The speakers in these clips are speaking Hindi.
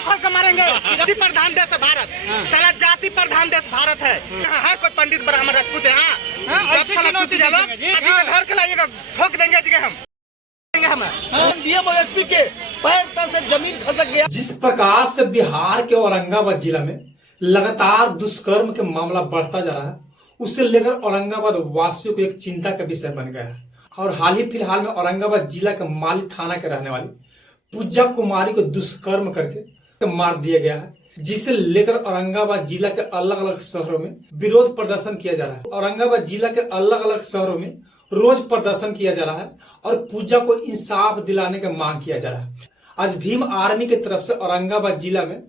खोल के मारेंगे। प्रधान देश भारत, साला जाति प्रधान देश भारत है। हर कोई पंडित ब्राह्मण राजपूत है। घर के लाइएगा, ठोक देंगे हम। डीएम और एसपी के पैर तल से जमीन खसक गया। जिस प्रकार से बिहार के औरंगाबाद जिला में लगातार दुष्कर्म के मामला बढ़ता जा रहा है, उससे लेकर औरंगाबाद वासियों को एक चिंता का विषय बन गया है। और हाल ही फिलहाल में औरंगाबाद जिला के माली थाना के रहने वाली पूजा कुमारी को दुष्कर्म करके मार दिया गया है, जिसे लेकर औरंगाबाद जिला के अलग अलग शहरों में विरोध प्रदर्शन किया जा रहा है। औरंगाबाद जिला के अलग अलग शहरों में रोज प्रदर्शन किया जा रहा है और पूजा को इंसाफ दिलाने का मांग किया जा रहा है। आज भीम आर्मी की तरफ से औरंगाबाद जिला में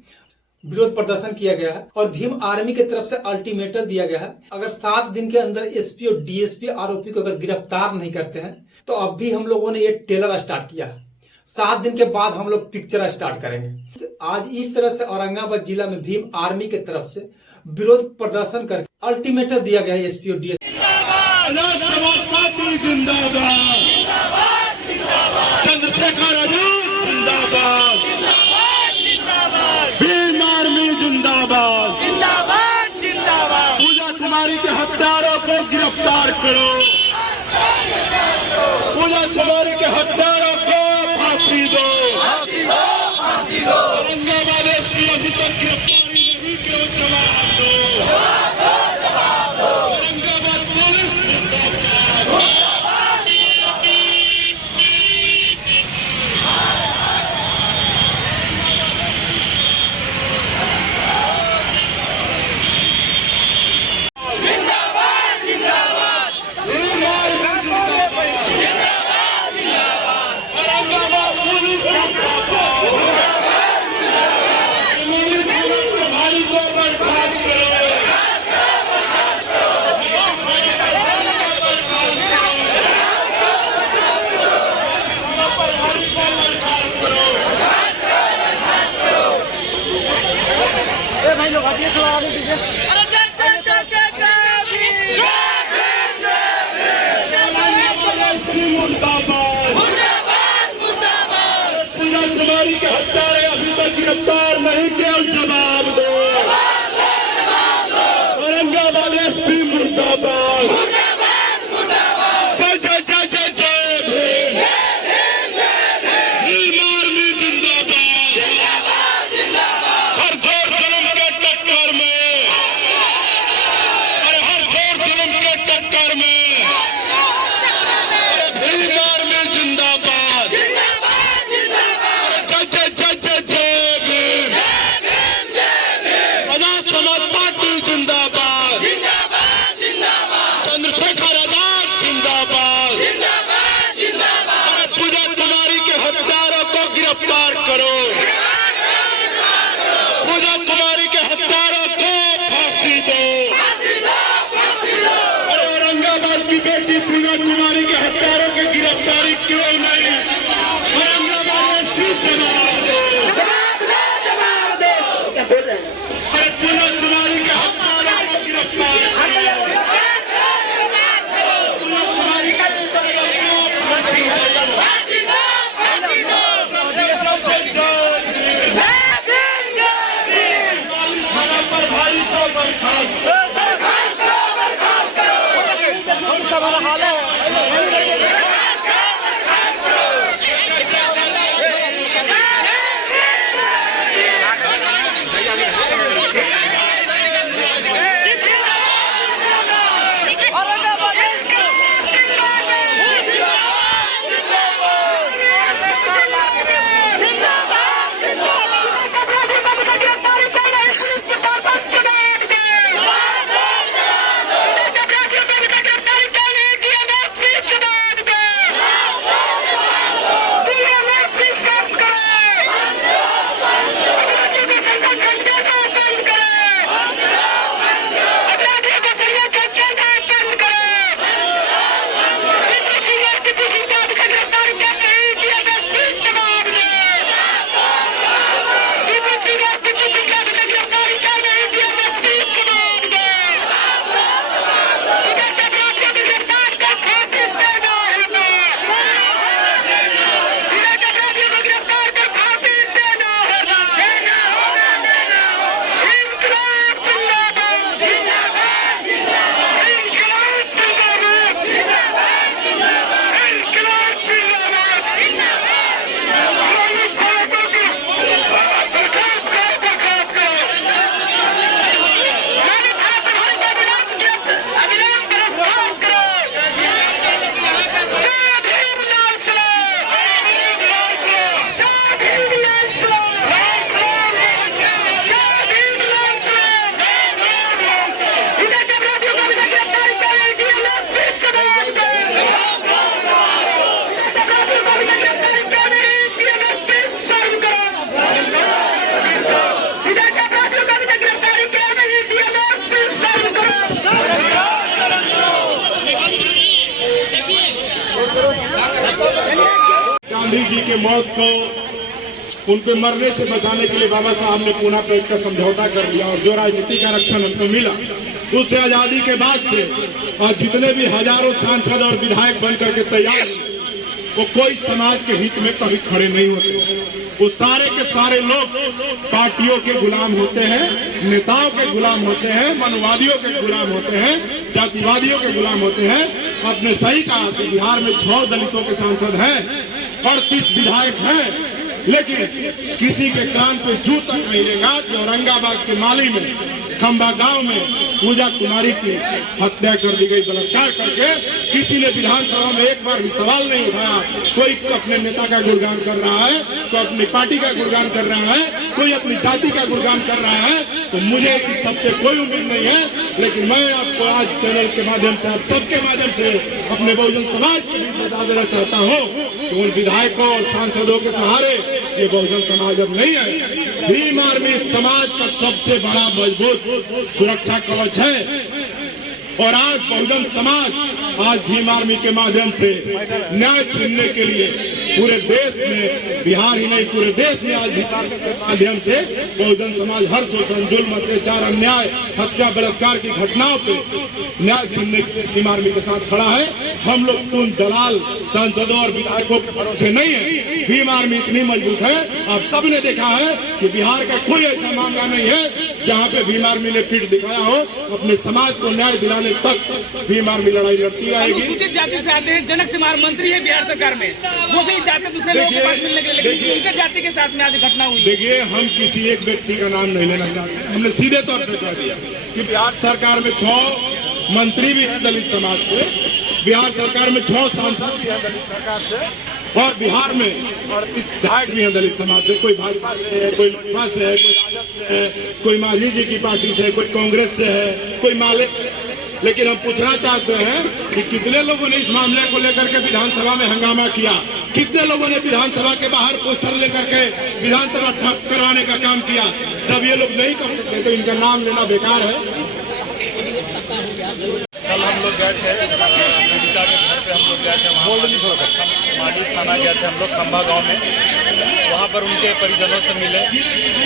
विरोध प्रदर्शन किया गया है और भीम आर्मी की तरफ से अल्टीमेटम दिया गया है, अगर 7 दिन के अंदर एसपी और डीएसपी आरोपी को अगर गिरफ्तार नहीं करते हैं तो अब भी हम लोगों ने ये ट्रेलर स्टार्ट किया है। 7 दिन के बाद हम लोग पिक्चर स्टार्ट करेंगे। आज इस तरह से औरंगाबाद जिला में भीम आर्मी की तरफ से विरोध प्रदर्शन करके अल्टीमेटम दिया गया है एसपी और डीएसपी। चंद्रशेखर आजाद जिंदाबाद, भीम आर्मी जिंदाबाद, पूजा कुमारी के हत्यारों को गिरफ्तार करो, पूजा कुमारी के हत्यारों को फांसी दो, औरंगाबाद की अभी तक गिरफ्तारी नहीं क्यों जवाब दो, औरंगाबाद पुलिस कुमारी के हत्यारे अभी तक गिरफ्तार नहीं किया, जवाब दो, औरंगाबाद एसपी मुर्दाबाद, जय जय जय जय जय भीम आर्मी जिंदाबाद, हर घोर जुल्म के टक्कर में, हर घोर जुल्म के टक्कर में भीम आर्मी जिंदाबाद, जय जय जय जय भीम, आजाद समाज पार्टी जिंदाबाद, चंद्रशेखर आजाद जिंदाबाद, पूजा कुमारी के हत्यारों को गिरफ्तार करो, पूजा कुमारी के हत्यारों को फांसी दो, औरंगाबाद की बेटी पूजा कुमारी के हत्यारों की गिरफ्तारी क्यों नहीं, औरंगाबाद एसपी जवाब दो, पूजा कुमारी के हत्यारों को गिरफ्तार हाल है। के मौत को उनके मरने से बचाने के लिए बाबा साहब ने पुनः पेट का समझौता कर दिया और जो राजनीतिक आरक्षण हमको मिला उससे आजादी के बाद से और जितने भी हजारों सांसद और विधायक बनकर के तैयार हुए वो कोई समाज के हित में कभी खड़े नहीं होते। वो सारे के सारे लोग पार्टियों के गुलाम होते हैं, नेताओं के गुलाम होते हैं, मनवादियों के गुलाम होते हैं, जातिवादियों के गुलाम होते हैं। आपने सही कहा कि बिहार में 6 दलितों के सांसद हैं और 30 विधायक हैं, लेकिन किसी के कान पे जू तक नहीं लेगा कि औरंगाबाद के माली में खंबा गांव में पूजा कुमारी की हत्या कर दी गई बलात्कार करके। किसी ने विधानसभा में एक बार भी सवाल नहीं उठाया। कोई अपने नेता का गुणगान कर रहा है, कोई अपनी पार्टी का गुणगान कर रहा है, कोई अपनी जाति का गुणगान कर रहा है। तो मुझे इन सबसे कोई उम्मीद नहीं है, लेकिन मैं आपको आज चैनल के माध्यम से, आप सबके माध्यम से अपने बहुजन समाज को भी बता देना चाहता हूँ कि उन विधायकों और सांसदों के सहारे ये बहुजन समाज अब नहीं है। भीम आर्मी समाज का सबसे बड़ा मजबूत सुरक्षा कवच है और आज बहुजन समाज आज भीम आर्मी के माध्यम से न्याय छीनने के लिए पूरे देश में, बिहार ही नहीं पूरे देश में आज भीम आर्मी के माध्यम से बहुजन समाज हर शोषण, जुल्म, अत्याचार, अन्याय, हत्या, बलात्कार की घटनाओं पे न्याय छीनने के लिए भीम आर्मी के साथ खड़ा है। हम लोग उन दलाल सांसदों और विधायकों के भरोसे नहीं है। भीम आर्मी इतनी मजबूत है, आप सबने देखा है कि बिहार का कोई ऐसा मामला नहीं है जहाँ पे भीम आर्मी ने पीठ दिखाया हो। अपने समाज को न्याय दिलाने तक भीम आर्मी लड़ाई लड़ती आएगी। अनुसूचित जाति से आते हैं, जनक कुमार मंत्री है बिहार सरकार में, वो भी जाते दूसरे लोगों के पास मिलने के लिए, लेकिन उनके जाति के साथ में आज घटना हुई। देखिए, हम किसी एक व्यक्ति का नाम नहीं लेना चाहते। हमने सीधे तौर पर कह दिया कि बिहार सरकार में 6 मंत्री भी हैं दलित समाज से, बिहार सरकार में 6 सांसद भी हैं दलित सरकार से, और बिहार में और इस विधायक भी हैं दलित समाज से। कोई भाजपा से है, कोई लोजपा से है, कोई राजद से है, कोई मांझी जी की पार्टी से है, कोई कांग्रेस से है, कोई माले से। लेकिन हम पूछना चाहते हैं कि कितने लोगों ने इस मामले को लेकर के विधानसभा में हंगामा किया, कितने लोगों ने विधानसभा के बाहर पोस्टर लेकर के विधानसभा ठप करवाने का काम किया। जब ये लोग नहीं कर सकते तो इनका नाम लेना बेकार है। कल हम लोग गए थे पीड़िता के घर पे, हम लोग गए थे वहाँ माली थाना गए थे हम लोग खंबा गांव में। वहाँ पर उनके परिजनों से मिले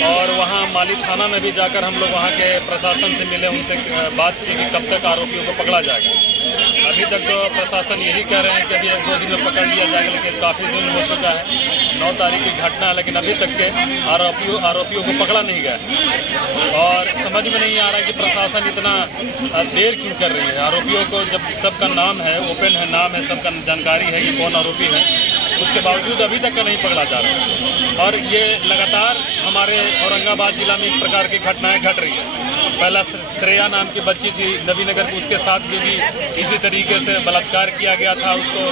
और वहाँ माली थाना में भी जाकर हम लोग वहाँ के प्रशासन से मिले, उनसे बात की कि कब तक आरोपियों को पकड़ा जाएगा। अभी तक तो प्रशासन यही कह रहे हैं कि अभी 1-2 दिन में पकड़ लिया जाएगा, लेकिन काफ़ी दिन हो चुका है, 9 तारीख की घटना है, लेकिन अभी तक के आरोपियों को पकड़ा नहीं गया। और समझ में नहीं आ रहा है कि प्रशासन इतना देर क्यों कर रही है। आरोपियों को जब सबका नाम है, ओपन है, नाम है, सबका जानकारी है कि कौन आरोपी है, उसके बावजूद अभी तक का नहीं पकड़ा जा रहा है। और ये लगातार हमारे औरंगाबाद जिला में इस प्रकार की घटनाएं घट रही है। पहला श्रेया नाम की बच्ची थी नवीनगर की, उसके साथ भी इसी तरीके से बलात्कार किया गया था, उसको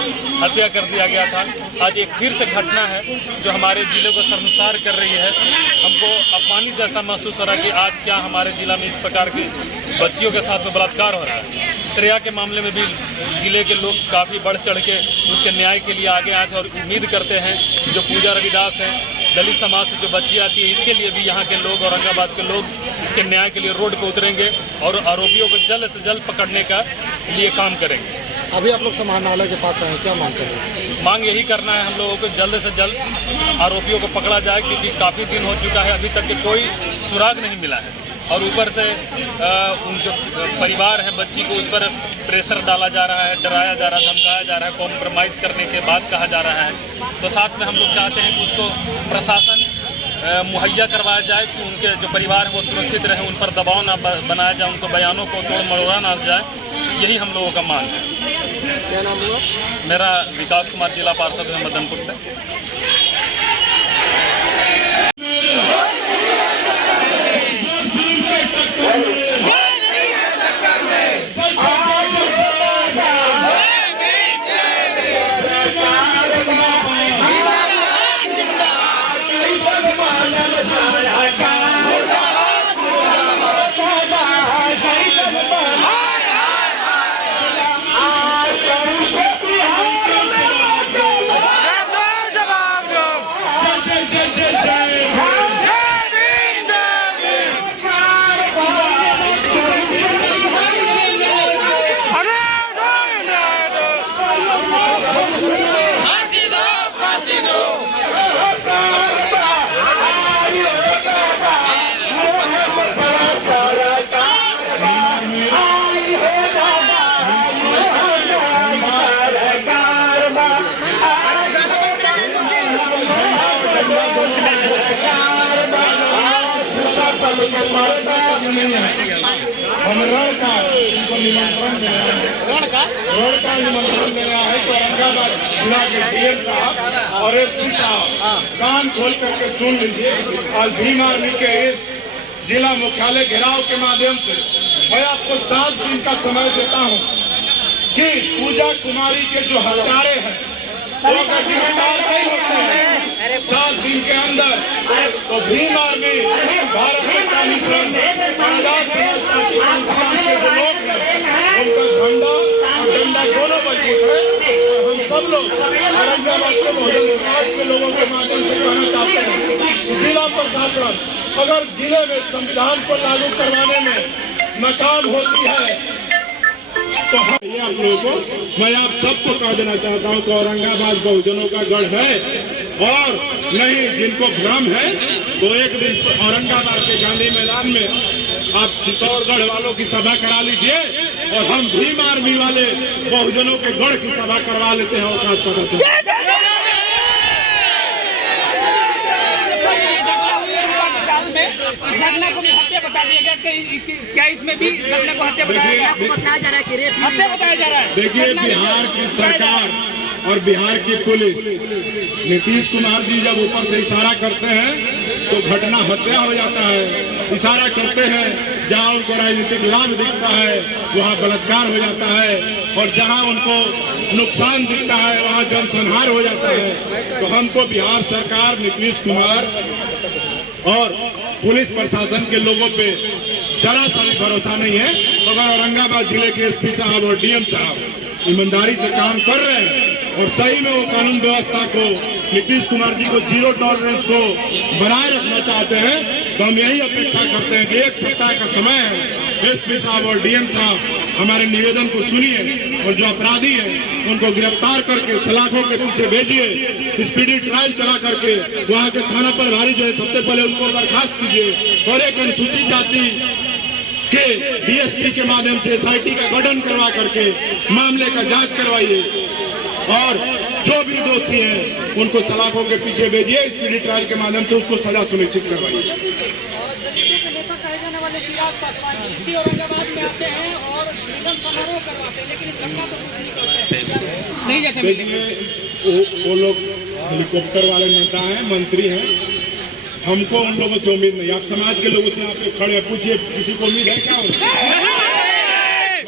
हत्या कर दिया गया था। आज एक फिर से घटना है जो हमारे ज़िले को शर्मसार कर रही है। हमको अपमानित जैसा महसूस हो रहा है कि आज क्या हमारे ज़िला में इस प्रकार की बच्चियों के साथ में बलात्कार हो रहा है। श्रेया के मामले में भी ज़िले के लोग काफ़ी बढ़ चढ़ के उसके न्याय के लिए आगे आए और उम्मीद करते हैं जो पूजा रविदास हैं, दलित समाज से जो बच्ची आती है, इसके लिए भी यहाँ के लोग, औरंगाबाद के लोग इसके न्याय के लिए रोड पर उतरेंगे और आरोपियों को जल्द से जल्द पकड़ने का लिए काम करेंगे। अभी आप लोग समाहरणालय के पास आए, क्या मांग करेंगे? मांग यही करना है हम लोगों को जल्द से जल्द आरोपियों को पकड़ा जाए, क्योंकि काफ़ी दिन हो चुका है, अभी तक के कोई सुराग नहीं मिला है। और ऊपर से उन जो परिवार है बच्ची को, उस पर प्रेशर डाला जा रहा है, डराया जा रहा है, धमकाया जा रहा है, कॉम्प्रोमाइज़ करने के बाद कहा जा रहा है। तो साथ में हम लोग चाहते हैं कि उसको प्रशासन मुहैया करवाया जाए कि उनके जो परिवार है वो सुरक्षित रहे, उन पर दबाव ना बनाया जाए, उनको बयानों को तोड़ मरोड़ा ना जाए। यही हम लोगों का मांग है। क्या नाम हुआ? मेरा विकास कुमार, जिला पार्षद है मदनपुर से। प्रशासन को पारंगत नहीं है। हम रण का उनको निमंत्रण दे रहे हैं, रण का निमंत्रण दे रहा है। तो औरंगाबाद जिला के डीएम साहब और एसपी साहब कान खोल करके सुन लीजिए। आज भीम आर्मी के इस जिला मुख्यालय घेराव के माध्यम से मैं आपको 7 दिन का समय देता हूं कि पूजा कुमारी के जो हत्यारे हैं वो अगर गिरफ्तार नहीं होते हैं 7 दिन के अंदर, तो भीम आर्मी भारत के कम्युनिस्ट आजाद समाज पार्टी के जो लोग हैं उनका झंडा दोनों मजबूत है। और हम सब लोग औरंगाबाद के बहुजन समाज के लोगों के माध्यम से कहना चाहते हैं कि जिला प्रशासन अगर जिले में संविधान को लागू करवाने में नाकाम होती है तो ये आप लोगों को मैं आप सबको कह देना चाहता हूँ कि औरंगाबाद बहुजनों का गढ़ है। और नहीं, जिनको भ्रम है वो एक दिन औरंगाबाद के गांधी मैदान में आप चित्तौड़गढ़ वालों की सभा करा लीजिए और हम भीम आर्मी वाले बहुजनों के गढ़ की सभा करवा लेते हैं। औकात पता चलता इस घटना को भी हत्या बता दिया गया। क्या इसमें भी इस घटना को हत्या बताया गया? हत्या बताया जा रहा है। देखिए, बिहार की सरकार और बिहार की पुलिस, नीतीश कुमार जी जब ऊपर से इशारा करते हैं तो घटना हत्या हो जाता है। इशारा करते हैं जहां उनको राजनीतिक लाभ दिखता है वहां बलात्कार हो जाता है, और जहां उनको नुकसान दिखता है वहां जनसंहार हो जाता है। तो हमको बिहार सरकार, नीतीश कुमार और पुलिस प्रशासन के लोगों पे जरा सा भी भरोसा नहीं है। अगर औरंगाबाद जिले के एसपी साहब और डीएम साहब ईमानदारी से काम कर रहे हैं और सही में वो कानून व्यवस्था को, नीतीश कुमार जी को जीरो टॉलरेंस को बनाए रखना चाहते हैं, तो हम यही अपेक्षा करते हैं कि 1 सप्ताह का समय है। एसपी साहब और डीएम साहब हमारे निवेदन को सुनिए और जो अपराधी हैं उनको गिरफ्तार करके सलाखों के पीछे भेजिए। स्पीडी ट्रायल चला करके वहाँ के थाना प्रभारी जो है सबसे पहले उनको बर्खास्त कीजिए और एक अनुसूचित जाति के डीएसपी के माध्यम से SIT का गठन करवा करके मामले का जांच करवाइए और जो भी दोषी हैं उनको सलाखों के पीछे भेजिए। स्पीडी ट्रायल के माध्यम से उसको सजा सुनिश्चित करवाइए। औरंगाबाद में आते हैं और मिलन समारोह करवाते हैं, लेकिन इस घटना को नहीं जैसे वो लोग हेलीकॉप्टर वाले नेता हैं, मंत्री हैं, हमको उन लोगों से उम्मीद नहीं। आप समाज के लोगों से आप खड़े पूछिए, किसी को उम्मीद है क्या?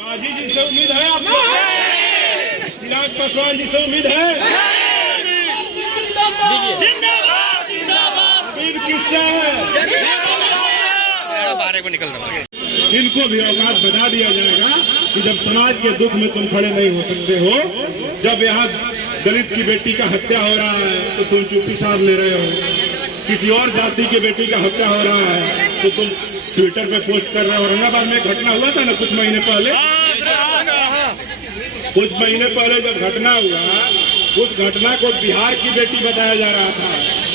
मांझी जी से उम्मीद है आपको? चिराग पासवान जी से उम्मीद है? उम्मीद किससे है? इनको भी औकात बता दिया जाएगा कि जब समाज के दुख में तुम खड़े नहीं हो सकते हो, जब यहाँ दलित की बेटी का हत्या हो रहा है तो तुम चुप्पी साध ले रहे हो, किसी और जाति की बेटी का हत्या हो रहा है तो तुम ट्विटर पे पोस्ट कर रहे हो। औरंगाबाद में घटना हुआ था ना कुछ महीने पहले जब घटना हुआ, उस घटना को बिहार की बेटी बताया जा रहा था।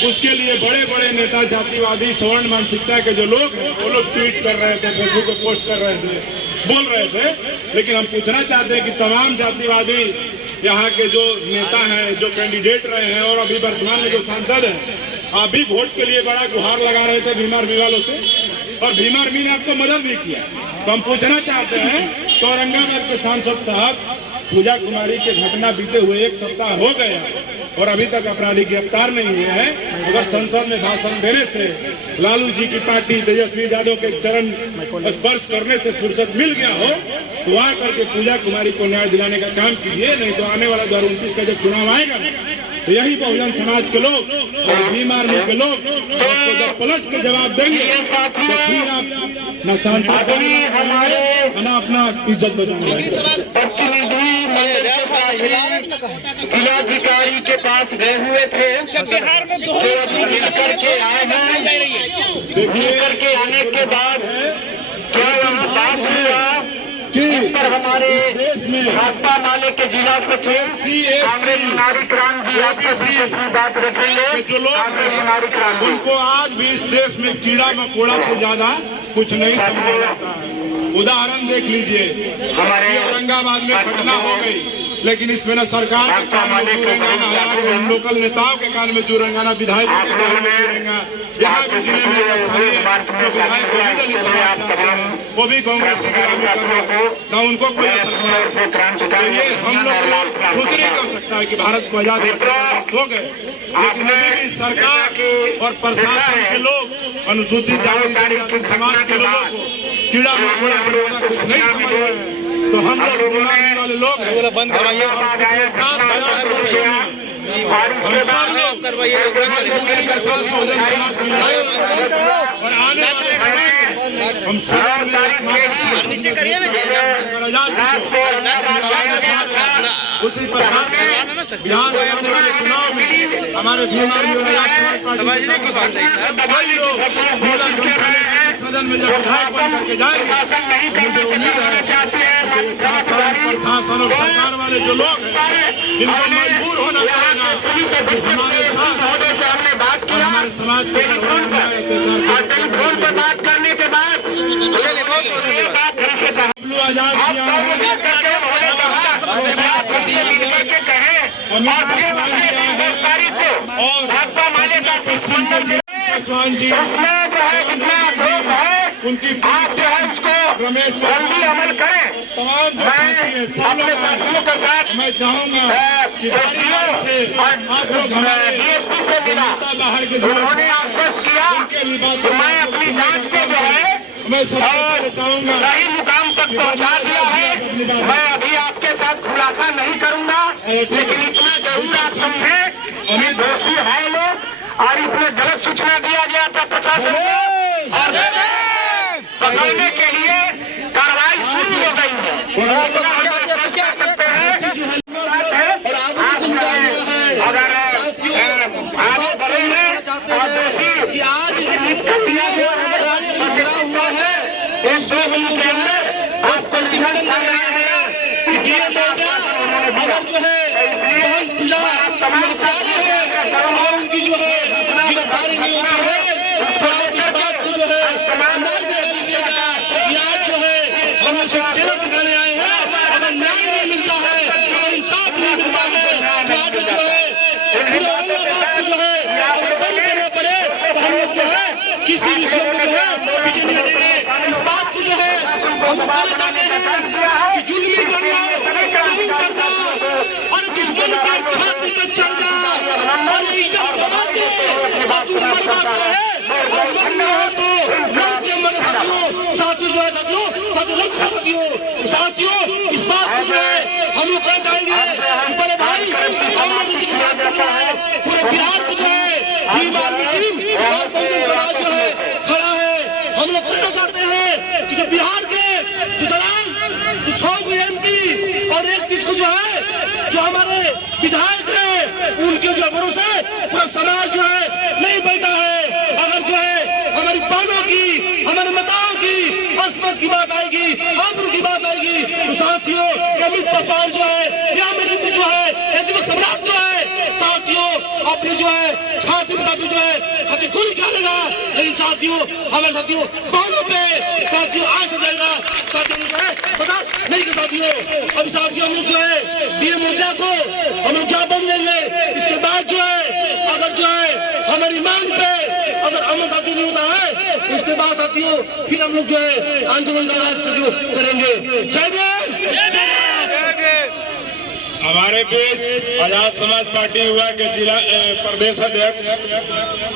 उसके लिए बड़े बड़े नेता, जातिवादी, सवर्ण मानसिकता के जो लोग हैं वो लोग ट्वीट कर रहे थे, फेसबुक पे पोस्ट कर रहे थे, बोल रहे थे। लेकिन हम पूछना चाहते हैं कि तमाम जातिवादी यहाँ के जो नेता हैं, जो कैंडिडेट रहे हैं और अभी वर्तमान में जो सांसद हैं, अभी वोट के लिए बड़ा गुहार लगा रहे थे भीम आर्मी वालों से, और भीम आर्मी ने आपको मदद भी किया। तो हम पूछना चाहते हैं तो औरंगाबाद के सांसद साहब, पूजा कुमारी के घटना बीते हुए 1 सप्ताह हो गया और अभी तक अपराधी गिरफ्तार नहीं हुए हैं। अगर संसद में भाषण देने से लालू जी की पार्टी तेजस्वी यादव के चरण स्पर्श करने से फुर्सत मिल गया हो तो आ करके पूजा कुमारी को न्याय दिलाने का काम कीजिए। नहीं तो आने वाला 2029 का जब चुनाव आएगा तो यही बहुजन समाज के लोग और भीम आर्मी के लोग आपको जब पलट के जवाब देंगे तो फिर आप न सांसद ना अपना इज्जत बचाएंगे। जिलाधिकारी के पास गए हुए थे, बिहार में करके आए हैं। देखिए करके आने के बाद क्या यहाँ बात हुआ कि इस पर हमारे भाजपा माले के जिला सचिव कांग्रेस नारीक्राम जी आपकी बात रखेंगे। जो लोग उनको आज भी इस देश में कीड़ा मकोड़ा से ज्यादा कुछ नहीं समझा जाता है। उदाहरण देख लीजिए, हमारे औरंगाबाद में घटना हो गई, लेकिन इसमें न सरकार के कान में चूरेंगा, लोकल नेताओं के कान में चूरेंगा, न विधायकों के कान में चूरेंगा। जहाँ भी जिले में स्थानीय जो विधायक वो भी दलित समाज से आते हैं, वो भी कांग्रेस के गुलामी कर रहे हैं, ना उनको कोई असर पड़ा। तो ये हम लोग को सोच नहीं कर सकता है कि भारत को आजाद हो गए, लेकिन अभी भी सरकार और प्रशासन के लोग अनुसूचित जाति जनजाति समाज के लोगों को कीड़ा मकोड़ा से ज्यादा कुछ नहीं समझ रहे हैं। तो हम लोग बीमारी वाले लोग हैं, बंद करवाइए, हम नीचे करिए ना उसी प्रकार से बिहार चुनाव में हमारे समझने की बात है सर, कई लोग सदन में जब विधायक बन करके जाएंगे, मुझे उम्मीद है प्रशासन और सरकार वाले जो लोग हैं इनको मजबूर होना पड़ेगा हमारे साथ हमारे समाज के फोन पर बात करने के बाद चलिए बहुत बहुत और भाजपा माले का पासवान जी उनकी आप जो है उसको रमेश जल्दी अमल करें। तमाम जो साथी हैं सब लोग के साथ मैं चाहूंगा कि बारी बारी से आप लोग हमारे डीएसपी से मिला, बाहर के उन्होंने आश्वस्त किया उनके लिए बात कि मैं अपनी जांच को जो है मैं सबसे पहले चाहूंगा सही मुकाम तक पहुंचा दिया है। मैं अभी आपके साथ खुलासा नहीं करूंगा, लेकिन इतना जरूर आप समझे कि दोषी है लोग और इसमें गलत सूचना दिया गया था प्रशासन को और पकड़ने के लिए कार्रवाई शुरू हो गई है। अगर आप बढ़ेंगे कि आज हुआ है उसमें हम जो है बस प्रतिवेदन कर रहे हैं कि डीएम अगर जो है बहन पूजा गिरफ्तारी है और उनकी जो है गिरफ्तारी नहीं होती है तो आप इस बात को जो है अंदाज में लीजिएगा कि आज जो है हम उसे टेलर दिखाने आए हैं। अगर न्याय नहीं मिलता है, अगर इंसाफ नहीं मिलता है तो आज जो है पूरे औरंगाबाद को जो है अगर बंद करना पड़े तो हम लोग जो है किसी भी शब्द को जो है पीछे नहीं हटेंगे। इस बात को जो है हम कहना चाहते हैं कि जुल्मी कर रहा कर रहा और दुश्मन के छाती पे चढ़ जा और इज्जत गवा के और तू मरवाता है और मरना हो तो लड़ के मर साथियों जो है साथियों इस बात को जो है हम लोग कहना चाहेंगे कि बड़े भाई हम के साथ बन रहा है पूरे बिहार को जो है भीम आर्मी टीम और बहुजन समाज जो है खड़ा है। हम लोग कहना चाहते हैं कि जो बिहार के जो दलाल जो 6 एमपी और एक जिसको जो है जो हमारे विधायक है उनके जो भरोसे पूरा समाज जो है नहीं बैठा है। अगर जो है हमारी बहनों की हमारे माताओं की अस्मत की बात आएगी, आबरू की बात आएगी तो साथियों अमित पासवान जो है या मेरे जो है एचएम सम्राट जो है साथियों अपने जो है छाती में साथियों जो है साथी गोली डालेगा, लेकिन साथियों हमारे साथियों बहनों पे साथियों आज जाएगा साथियों जो है बर्दाश्त नहीं कर साथियों। अब साथियों हम लोग जो है डीएम मुद्दा को हम लोग क्या बन देंगे। इसके बाद जो है अगर जो है हमारी मांग पे अगर अमल साथी नहीं होता है उसके बाद साथियों फिर हम लोग जो है आंदोलन का जो करेंगे। जय भीम। हमारे बीच आजाद समाज पार्टी हुआ के जिला प्रदेश अध्यक्ष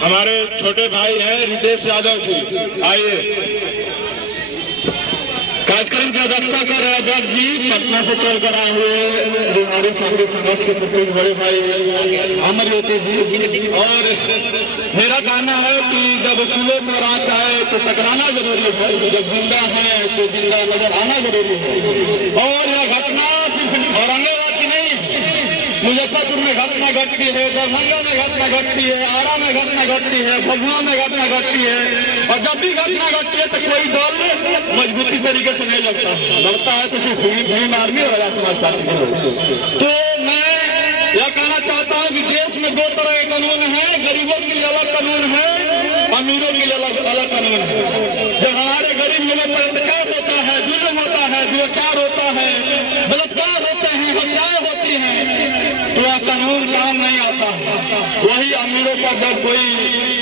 हमारे छोटे भाई हैं रितेश यादव जी, आइए। कार्यक्रम की अध्यक्षता कर रहे अध्यक्ष जी पटना से चल कर आए हुए हमारे साथी समाज के प्रत्येक बड़े भाई अमर ज्योति जी। और मेरा कहना है कि जब सुलो में रात आए तो टकराना जरूरी है, जब जिंदा है तो जिंदा नजर आना जरूरी है। और यह घटना सिर्फ औरंगाबाद की नहीं है, मुजफ्फरपुर में घटना घटती है, दरभंगा में घटना घटती है, आरा में घटना घटती है, भभुआ में घटना घटती है। और जब भी घटना घटती है तो कोई दल मजबूती तरीके से नहीं लड़ता है तो सिर्फ भीम आर्मी और आजाद समाज पार्टी। तो मैं यह कहना चाहता हूँ कि देश में 2 तरह के कानून हैं, गरीबों के लिए अलग कानून है, अमीरों के लिए अलग कानून है। जब हमारे गरीब लोगों पर अत्याचार होता है, जुल्म होता है, दुराचार होता है, बलात्कार होते हैं, हत्याएं होती हैं तो यह कानून काम नहीं आता है। वही अमीरों पर जब कोई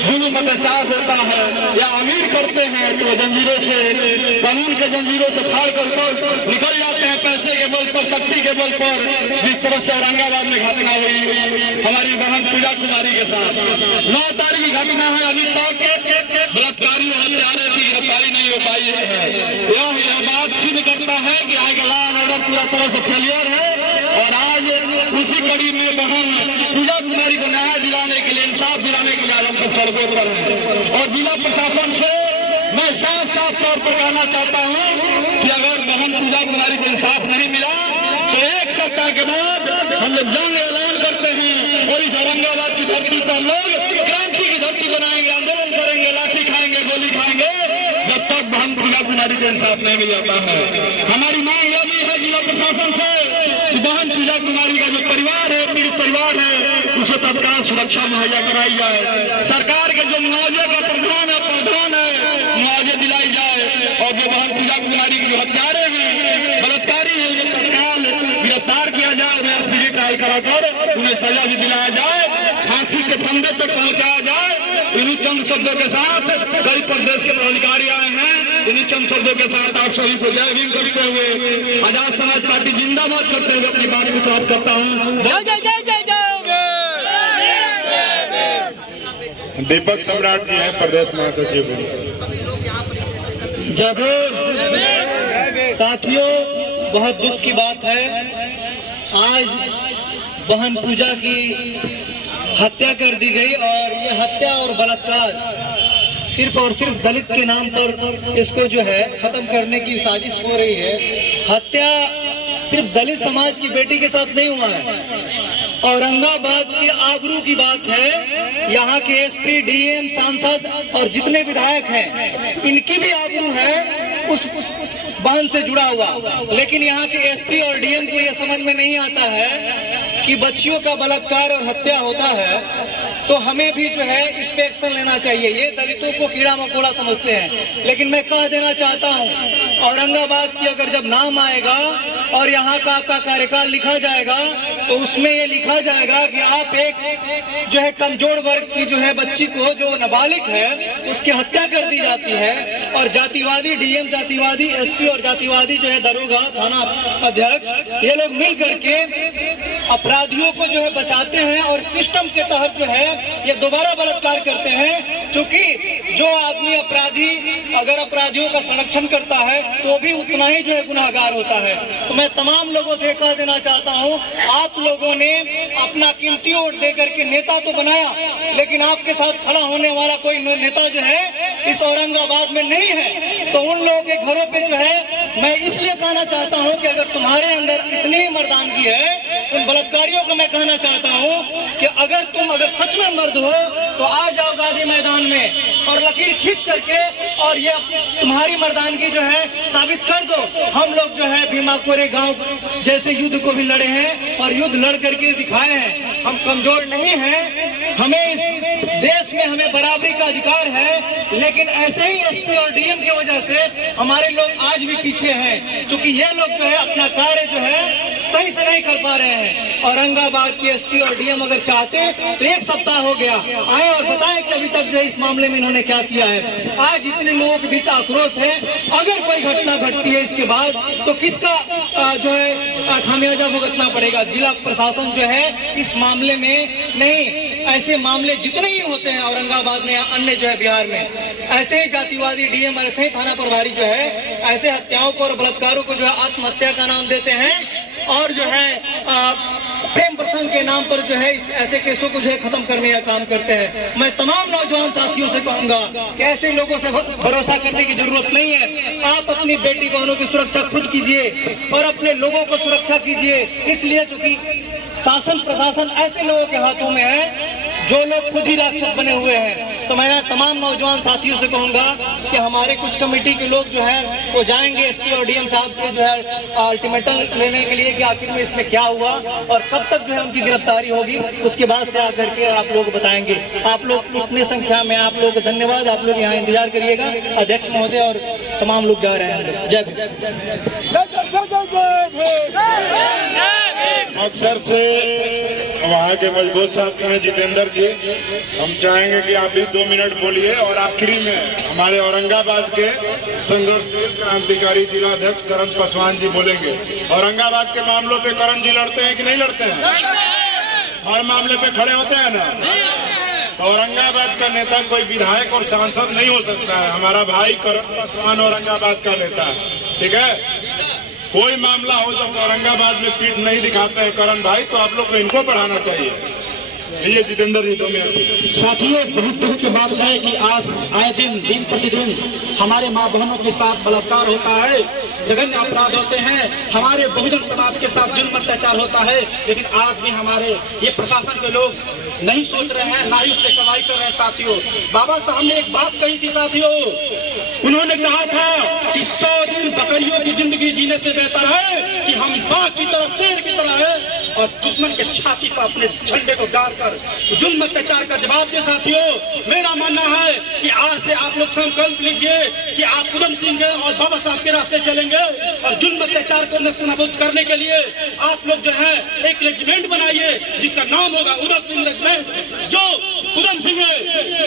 जुल्म अत्याचार होता है या अमीर करते हैं तो जंजीरों से, कानून के जंजीरों से फाड़ कर निकल जाते हैं पैसे के बल पर, शक्ति के बल पर। जिस तरह से औरंगाबाद में घटना हुई हमारी बहन पूजा कुमारी के साथ, 9 तारीख की घटना है, अभी तक बलात्कारी और हत्यारे की गिरफ्तारी नहीं हो पाई है। यह बात सिद्ध करता है कि आज लॉ एंड ऑर्डर पूरा तरह से फेलियर है। और आज उसी कड़ी में बहन पूजा कुमारी को न्याय दिलाने के लिए, इंसाफ दिलाने के लिए आज हम सब सड़कों पर हैं। और जिला प्रशासन से मैं साफ साफ तौर पर कहना चाहता हूं कि अगर बहन पूजा कुमारी को इंसाफ नहीं मिला तो 1 सप्ताह के बाद हम लोग जंग ऐलान करते हैं और इस औरंगाबाद की धरती पर हम लोग क्रांति की धरती बनाएंगे, आंदोलन करेंगे, लाठी खाएंगे, गोली खाएंगे, जब तक बहन पूजा कुमारी को इंसाफ नहीं मिल जाता है। हमारी मांग यह भी है जिला प्रशासन से कि बहन पूजा कुमारी का जो परिवार है, पीड़ित परिवार है, उसे तत्काल सुरक्षा मुहैया कराई जाए। सरकार के जो मुआवजे का प्रावधान है मुआवजे दिलाई जाए। और जो बहन पूजा कुमारी के जो हत्यारे हैं, बलात्कारी हैं, उन्हें तत्काल गिरफ्तार किया जाए, उन्हें एसपीडी ट्राई कराकर उन्हें सजा भी दिलाया जाए, फांसी के फंदे तक पहुंचाया जाए। इन्हीं चंद शब्दों के साथ कई प्रदेश के पदाधिकारी आए हैं, इन्हीं चंद शब्दों के साथ आप सभी को जय भीम करते हुए, आजाद समाज पार्टी जिंदाबाद करते हुए अपनी बात को समाप्त करता हूँ। दीपक सम्राट जी हैं, प्रदेश महासचिव। जब साथियों, बहुत दुख की बात है, आज बहन पूजा की हत्या कर दी गई। और ये हत्या और बलात्कार सिर्फ और सिर्फ दलित के नाम पर इसको जो है खत्म करने की साजिश हो रही है। हत्या सिर्फ दलित समाज की बेटी के साथ नहीं हुआ है, औरंगाबाद के आबरू की बात है। यहाँ के एसपी, डीएम, सांसद और जितने विधायक हैं, इनकी भी आबरू है उस बहन से जुड़ा हुआ। लेकिन यहाँ के एसपी और डीएम को यह समझ में नहीं आता है कि बच्चियों का बलात्कार और हत्या होता है तो हमें भी जो है इस पे एक्शन लेना चाहिए। ये दलितों को कीड़ा मकोड़ा समझते हैं। लेकिन मैं कह देना चाहता हूँ, औरंगाबाद की अगर जब नाम आएगा और यहाँ का आपका कार्यकाल लिखा जाएगा तो उसमें ये लिखा जाएगा कि आप एक जो है कमजोर वर्ग की जो है बच्ची को, जो नाबालिग है, उसकी हत्या कर दी जाती है। और जातिवादी डीएम, जातिवादी एसपी और जातिवादी जो है दरोगा, थाना अध्यक्ष, ये लोग मिल करके अपराधियों को जो है बचाते हैं और सिस्टम के तहत जो है ये दोबारा बलात्कार करते हैं। क्योंकि जो आदमी अपराधी अगर अपराधियों का संरक्षण करता है तो भी उतना ही जो है गुनाहगार होता है। तो मैं तमाम लोगों से कह देना चाहता हूँ, आप लोगों ने अपना कीमती वोट दे करके नेता तो बनाया, लेकिन आपके साथ खड़ा होने वाला कोई नेता जो है इस औरंगाबाद में नहीं है। तो उन लोगों के घरों पे जो है मैं इसलिए कहना चाहता हूँ कि अगर तुम्हारे अंदर इतनी मर्दानगी है, उन बलात्कारियों को मैं कहना चाहता हूँ कि अगर सच में मर्द हो तो आ जाओ गांधी मैदान में और लकीर खींच करके और ये तुम्हारी मर्दानगी जो है साबित कर दो। हम लोग जो है भीमा कोरे गांव जैसे युद्ध को भी लड़े हैं और युद्ध लड़ करके दिखाए हैं। हम कमजोर नहीं हैं, हमें इस देश में हमें बराबरी का अधिकार है। लेकिन ऐसे ही एसपी और डीएम की वजह से हमारे लोग आज भी पीछे हैं, क्योंकि ये लोग जो है अपना कार्य जो है सही से नहीं कर पा रहे हैं। औरंगाबाद के एसपी और डीएम अगर चाहते तो 1 सप्ताह हो गया, आए और बताएं कि अभी तक जो है इस मामले में इन्होंने क्या किया है। आज इतने लोगों के बीच आक्रोश है। अगर कोई घटना घटती है इसके बाद तो किसका जो है खामियाजा भुगतना पड़ेगा? जिला प्रशासन जो है इस मामले में नहीं, ऐसे मामले जितने ही होते हैं औरंगाबाद में या अन्य जो है बिहार में, ऐसे ही जातिवादी डीएम, ऐसे ही थाना प्रभारी जो है ऐसे हत्याओं को और बलात्कारों को जो है आत्महत्या का नाम देते हैं और जो है प्रेम प्रसंग के नाम पर जो है इस ऐसे केसों को जो है खत्म करने का काम करते हैं। मैं तमाम नौजवान साथियों से कहूंगा कि ऐसे लोगों से भरोसा करने की जरूरत नहीं है। आप अपनी बेटी बहनों की सुरक्षा खुद कीजिए और अपने लोगों को सुरक्षा कीजिए। इसलिए चूंकि शासन प्रशासन ऐसे लोगों के हाथों में है जो लोग खुद ही राक्षस बने हुए हैं। तो मैं तमाम नौजवान साथियों से कहूंगा कि हमारे कुछ कमेटी के लोग जो हैं वो जाएंगे एसपी और डीएम साहब से जो है अल्टीमेटम लेने के लिए कि आखिर में इसमें क्या हुआ और कब तक जो है उनकी गिरफ्तारी होगी। उसके बाद से आकर के आप लोग बताएंगे। आप लोग उतनी संख्या में आप लोग को धन्यवाद। आप लोग यहाँ इंतजार करिएगा। अध्यक्ष महोदय और तमाम लोग जा रहे हैं। जय बक्सर से वहाँ के मजबूत साहब हैं जितेंद्र जी, हम चाहेंगे कि आप भी 2 मिनट बोलिए और आखिरी में हमारे औरंगाबाद के संघर्षशील क्रांतिकारी जिलाध्यक्ष करण पासवान जी बोलेंगे। औरंगाबाद के मामलों पे करण जी लड़ते हैं कि नहीं लड़ते हैं? हर मामले पे खड़े होते हैं ना? औरंगाबाद का नेता कोई विधायक और सांसद नहीं हो सकता है। हमारा भाई करण पासवान औरंगाबाद का नेता है, ठीक है। कोई मामला हो जब औरंगाबाद में पीठ नहीं दिखाते हैं करण भाई, तो आप लोग को इनको बढ़ाना चाहिए। ये जितेंद्र जी तो साथियों, बहुत दुख की बात है कि आज आए दिन प्रतिदिन हमारे माँ बहनों के साथ बलात्कार होता है, जघन्य अपराध होते हैं, हमारे बहुजन समाज के साथ जुल्म अत्याचार होता है। लेकिन आज भी हमारे ये प्रशासन के लोग नहीं सोच रहे हैं, ना ही उस पर कार्रवाई कर रहे हैं। साथियों, बाबा साहब ने एक बात कही थी साथियों, उन्होंने कहा था कि 100 दिन बकरियों की जिंदगी जीने से बेहतर है कि हम बाघ की तरह, शेर की तरह है और दुश्मन के छाती पर अपने झंडे को गाड़कर जुल्म अत्याचार का जवाब दे। साथियों, मेरा मानना है कि आज से आप लोग संकल्प लीजिए कि आप उधम सिंह और बाबा साहब के रास्ते चलेंगे और जुल्म अत्याचार को नस्तानाबूद करने के लिए आप लोग जो है एक रेजिमेंट बनाइए जिसका नाम होगा उधम सिंह रेजिमेंट। जो उधम सिंह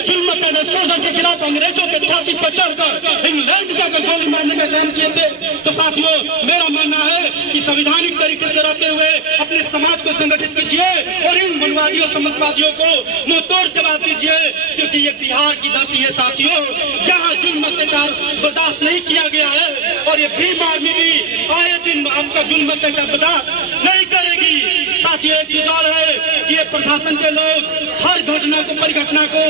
जुल्म अत्याचार शोषण के खिलाफ अंग्रेजों के छाती पर चढ़कर इंग्लैंड जाकर गोली मारने का काम किए थे। तो साथियों, मेरा मानना है कि संवैधानिक तरीके से रहते हुए अपने समाज को संगठित कीजिए और इन मनवादियों सामंतवादियों को मुंह तोड़ जवाब दीजिए, क्योंकि ये बिहार की धरती है साथियों, यहाँ जुल्म अत्याचार बर्दाश्त नहीं किया गया है और ये भीम आर्मी भी आए दिन आपका जुल्म अत्याचार बर्दाश्त नहीं करेगी। साथियों, एक चीज और है कि ये प्रशासन के लोग हर घटना को, परिघटना को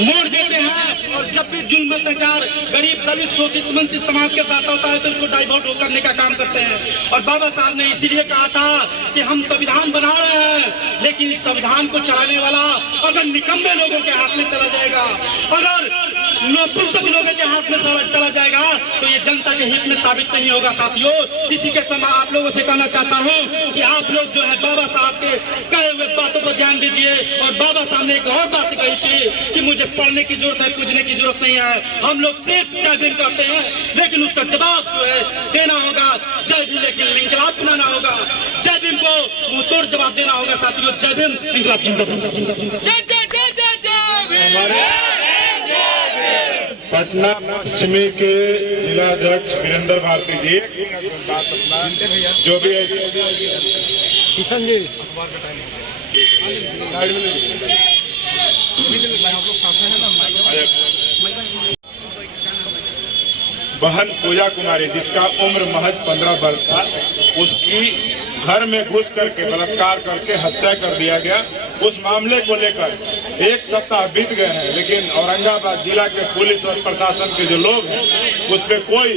मोड़ देते हैं और जब भी जुल्म अत्याचार गरीब, दलित, शोषित, वंचित समाज के साथ होता है तो इसको डाइवर्ट करने का काम करते हैं। और बाबा साहब ने इसीलिए कहा था कि हम संविधान बना रहे हैं, लेकिन इस संविधान को चलाने वाला अगर निकम्मे लोगों के हाथ में चला जाएगा, अगर नपुंसक लोगों के हाथ में चला जाएगा तो ये जनता के हित में साबित नहीं होगा। साथियों, इसी के समय आप लोगों से कहना चाहता हूँ कि आप लोग जो है बाबा साहब के कहे हुए बातों पर ध्यान दीजिए। और बाबा साहब ने एक और बात कही थी कि मुझे पढ़ने की जरूरत है, पूछने की जरूरत नहीं है। हम लोग सिर्फ जय भीम कहते हैं, लेकिन उसका जवाब जो है देना होगा जय भीम, लेकिन इंकलाब बनाना होगा। जय भीम को मुंह तोड़ जवाब देना होगा। साथियों, जय भीम, इंकलाब जिंदाबाद। पटना पश्चिमी के जिलाध्यक्ष वीरेंद्र भारती जी, बात अपना जो भी है किशन जी बहन पूजा कुमारी, जिसका उम्र महज 15 वर्ष था, उसकी घर में घुस करके बलात्कार करके हत्या कर दिया गया। उस मामले को लेकर 1 सप्ताह बीत गए हैं, लेकिन औरंगाबाद जिला के पुलिस और प्रशासन के जो लोग हैं उस पर कोई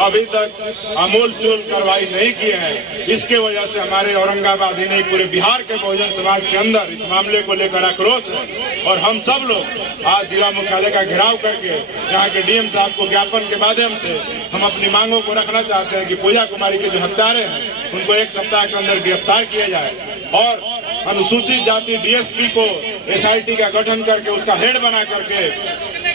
अभी तक आमूल चूल कार्रवाई नहीं किए हैं। इसके वजह से हमारे औरंगाबाद ही नहीं, पूरे बिहार के बहुजन समाज के अंदर इस मामले को लेकर आक्रोश है। और हम सब लोग आज जिला मुख्यालय का घेराव करके यहाँ के डीएम साहब को ज्ञापन के माध्यम से हम अपनी मांगों को रखना चाहते हैं कि पूजा कुमारी के जो हत्यारे हैं उनको 1 सप्ताह के अंदर गिरफ्तार किया जाए और अनुसूचित जाति डीएसपी को एसआईटी का गठन करके उसका हेड बना करके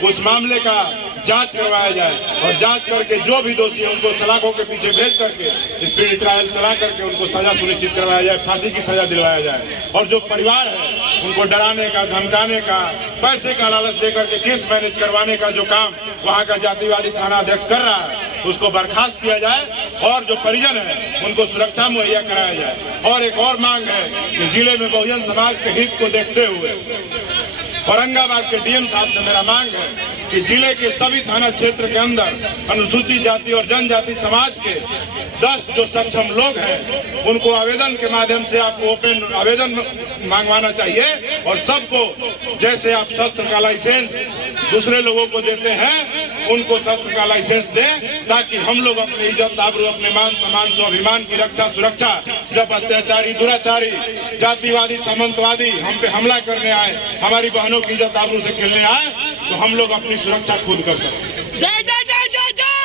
उस मामले का जांच करवाया जाए और जांच करके जो भी दोषी है उनको सलाखों के पीछे भेज करके स्पीड ट्रायल चला करके उनको सजा सुनिश्चित करवाया जाए, फांसी की सजा दिलवाया जाए। और जो परिवार है उनको डराने का, धमकाने का, पैसे का लालच देकर के केस मैनेज करवाने का जो काम वहाँ का जातिवादी थाना अध्यक्ष कर रहा है उसको बर्खास्त किया जाए और जो परिजन है उनको सुरक्षा मुहैया कराया जाए। और एक और मांग है कि जिले में बहुजन समाज के हित को देखते हुए औरंगाबाद के डीएम साहब से मेरा मांग है कि जिले के सभी थाना क्षेत्र के अंदर अनुसूचित जाति और जनजाति समाज के 10 जो सक्षम लोग हैं उनको आवेदन के माध्यम से आपको ओपन आवेदन मांगवाना चाहिए और सबको जैसे आप शस्त्र का लाइसेंस दूसरे लोगों को देते हैं उनको शस्त्र का लाइसेंस दें, ताकि हम लोग अपनी इज्जत आबरू, अपने मान सम्मान, स्वाभिमान की रक्षा सुरक्षा, जब अत्याचारी, दुराचारी, जातिवादी, सामंतवादी हम पे हमला करने आए, हमारी बहनों की इज्जत आबरू से खेलने आए, तो हम लोग अपनी सुरक्षा खुद कर सकते। जय जय जय जय जय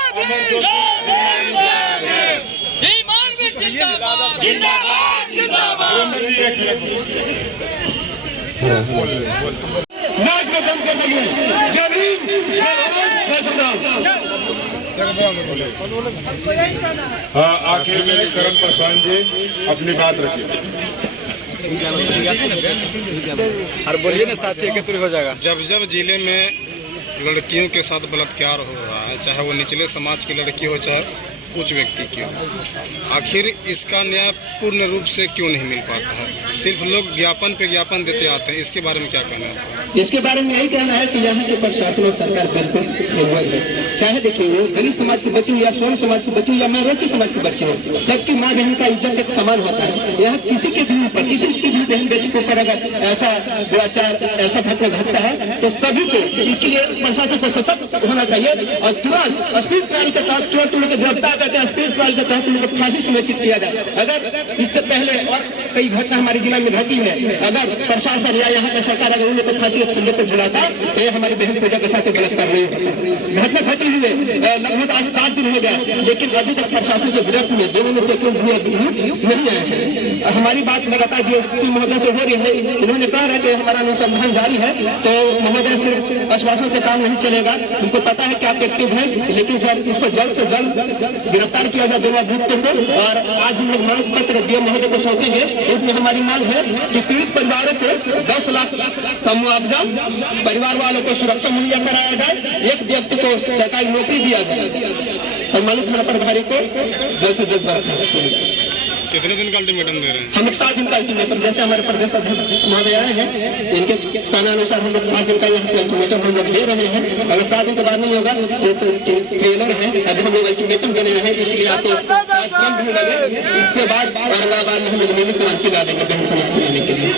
जिंदाबाद जिंदाबाद जिंदाबाद। नाच में दम कर देंगे। जय भीम, जय भारत, जय संविधान। हाँ, आखिर में करण पासवान जी अपनी बात रखिए। और बोलिए ना साथी, एकत्र हो जाएगा। जब जब जिले में लड़कियों के साथ बलात्कार हो रहा है, चाहे वो निचले समाज की लड़की हो चाहे उच्च व्यक्ति की हो, आखिर इसका न्याय पूर्ण रूप से क्यों नहीं मिल पाता है? सिर्फ लोग ज्ञापन पे ज्ञापन देते आते हैं। इसके बारे में क्या कहना है? इसके बारे में यही कहना है कि यहाँ के प्रशासन और सरकार बिल्कुल निर्भर है। चाहे देखिए वो दलित समाज के बच्चे हो या स्वर्ण समाज के बच्चे हो या मारवाड़ी समाज के बच्चे हो, सबकी माँ बहन का इज्जत एक समान होता है। यहाँ किसी के भी ऊपर, किसी की भी बहन बेटी के ऊपर अगर ऐसा दुराचार, ऐसा घटना घटता है तो सभी को इसके लिए प्रशासन को सशक्त होना चाहिए और तुरंत स्पीड ट्रायल के तहत तुरंत उन लोग गिरफ्तार करके स्पीड ट्रायल के तहत उन लोग को फांसी सुनिश्चित किया जाए। अगर इससे पहले और कई घटना हमारे जिला में घटी है, अगर प्रशासन या यहाँ की सरकार अगर उन लोग को फांसी के फंदे पर झुलाता तो ये हमारी बहन पूजा के साथ बलात्कार नहीं होता। घटना घटी हुए लगभग आज 7 दिन हो गया, लेकिन अभी तक प्रशासन के विरोध में दोनों में से नहीं आए हैं। हमारी बात लगातार डीएसपी महोदय से हो रही है, उन्होंने कहा है कि हमारा अनुसंधान जारी है। तो महोदय सिर्फ आश्वासन से काम नहीं चलेगा, उनको पता है कि आप एक्टिव हैं, लेकिन सर इसको जल्द से जल्द गिरफ्तार किया जाए दोनों अभियुक्तों को। और आज हम लोग मांग पत्र डीएम महोदय को सौंपेंगे। इसमें हमारी मांग है कि पीड़ित परिवारों को 10 लाख का मुआवजा, परिवार वालों को सुरक्षा मुहैया कराया जाए, एक व्यक्ति को सरकारी नौकरी दिया जाए और मालू थाना प्रभारी को जल्द से जल्द बर्खास्त किया जाए। कितने दिन का अल्टीमेटम दे रहे हैं? हम 7 दिन का अल्टीमेटम, जैसे हमारे प्रदेश अध्यक्ष महोदय आए हैं, इनके कानानुसार हम लोग 7 दिन का यहाँ पे अल्टीमेटम हम लोग दे रहे हैं। अगर 7 दिन के बाद नहीं होगा तो ट्रेलर है, अभी हम लोग अल्टीमेटम दे रहे हैं, इसलिए आपको 7 कम भी लगे। इससे बाद औरंगाबाद में हम लोग मिली क्रांति ला देंगे बहन को न्याय देने के लिए।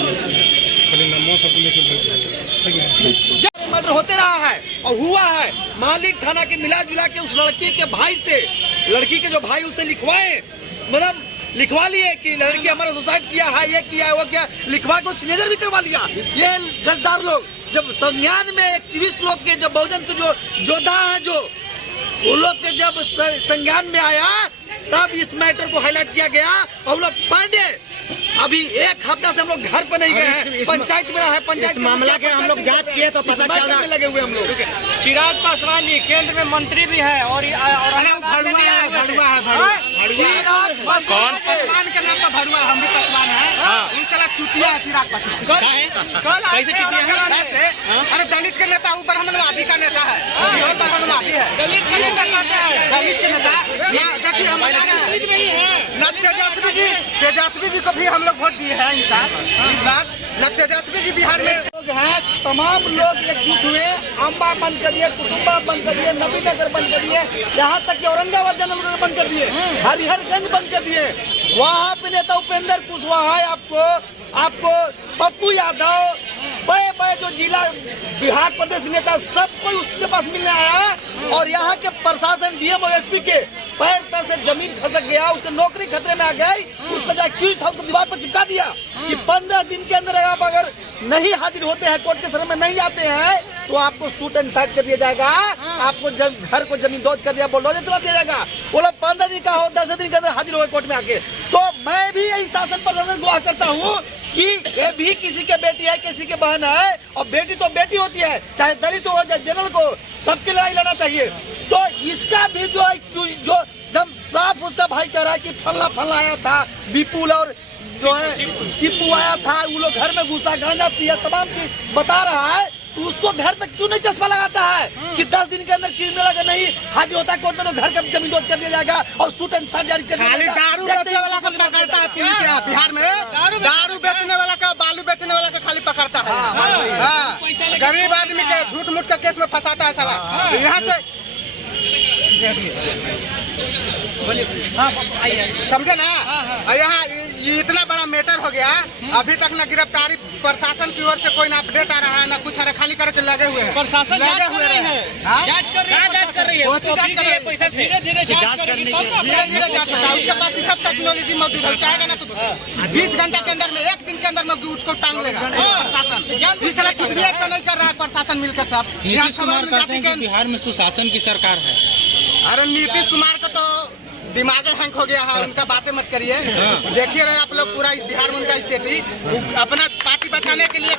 मर्डर होते रहा है और हुआ है। मालिक थाना के मिला जुला के उस लड़की के भाई से, लड़की के जो भाई उससे लिखवाए, मतलब लिखवा लिए कि लड़की हमारा सुसाइड किया है, ये किया है, वो किया, लिखवा के सिग्नेचर भी करवा लिया। ये गद्दार लोग जब संज्ञान में एक्टिविस्ट लोग के, जब बहुजन के जो योद्धा है, जो वो लोग के जब संज्ञान में आया तब इस मैटर को हाईलाइट किया गया। और हम लोग पर डे अभी 1 हफ्ता से हम लोग घर पर नहीं गए हैं, पंचायत में रहा है। पंचायत मामला के हम लोग जांच किए तो पता चला लगे हुए हम लोग। चिराग पासवान जी केंद्र में मंत्री भी है और चिराग पासवान के नाम पर भड़ुआ, हम भी पासवान है। इनका चुटिया है चिराग पासवान। कैसे चुटिया है? कैसे? अरे दलित के नेता ऊपर हम लोग आदि का नेता है, दलित के नेता। तेजस्वी जी को भी हम लोग वोट दिए हैं इंसान। इस बार न तेजस्वी जी बिहार में लोग हैं, तमाम लोग एकजुट हुए, अम्बा बंद कर दिए, कुटुम्बा बंद कर दिए, नबीनगर बंद कर दिए, यहाँ तक कि औरंगाबाद जनरल बंद कर दिए, हरिहरगंज बंद कर दिए। वहाँ पे नेता उपेंद्र कुशवाहा है, आपको पप्पू यादव, बड़े बड़े जो जिला बिहार प्रदेश के नेता, सब कोई उसके पास मिलने आया। और यहाँ के प्रशासन डीएम और एसपी के पैर तक से जमीन खसक गया, उसकी नौकरी खतरे में आ गई। उसका जो एक्यूज था उसको दीवार पर चिपका दिया कि 15 दिन के अंदर आप अगर नहीं हाजिर होते हैं, कोर्ट के समय में नहीं आते हैं, तो आपको शूट एंड साइड कर दिया जाएगा, आपको घर को जमीन दोज कर दिया, बुलडोजर चला दिया जाएगा। वो लोग 15 दिन का हो, 10 दिन के अंदर हाजिर हो गए कोर्ट में आके। तो मैं भी यही शासन प्रशासन गुहार करता हूँ कि ये भी किसी के बेटी है, किसी के बहन है, और बेटी तो बेटी होती है, चाहे दलित हो चाहे जनरल को, सबकी लड़ाई लड़ना चाहिए। तो इसका भी जो एकदम साफ उसका भाई कह रहा है कि फल्ला आया था, विपुल और जो है टिप्पू आया था, वो लोग घर में घुसा, गांजा पिया, तमाम चीज बता रहा है। तो उसको घर पे क्यों नहीं चश्मा लगाता है कि 10 दिन के अंदर क्रिमिनल अगर नहीं हाजिर होता कोर्ट में तो घर का जमीन दोज कर दिया जाएगा और सूट एंड साथ जारी कर दिया जाएगा। दारू बेचने वाला को पकड़ता है पुलिस यहाँ बिहार में, दारू बेचने वाला का, बालू बेचने वाला का खाली पकड़ता है। गरीब आदमी के झूठ मूठ का केस में फंसाता है साला। यहाँ से समझे ना, यहाँ इतना बड़ा मैटर हो गया, अभी तक न गिरफ्तारी प्रशासन की ओर से कोई ना अपडेट आ रहा है, ना कुछ खाली करके लगे हुए हैं। प्रशासन लगे हुए हैं, जांच कर रही है, पैसा से धीरे-धीरे जांच करने के धीरे-धीरे जांच होता है। उसके पास सब टेक्नोलॉजी मौजूद है, चाहेगा ना तो 20 घंटे के अंदर में, 1 दिन के अंदर में उसको टांग लेगा प्रशासन। इस तरह कुछ भी नहीं कर रहा है प्रशासन मिलकर सब। नीतीश कुमार कहते हैं कि बिहार में सुशासन की सरकार है। अरे नीतीश कुमार को तो दिमाग हैंग हो गया है, उनका बातें मत करिए। देखिए रहे आप लोग पूरा इस बिहार में उनका स्थिति, अपना पार्टी बचाने के लिए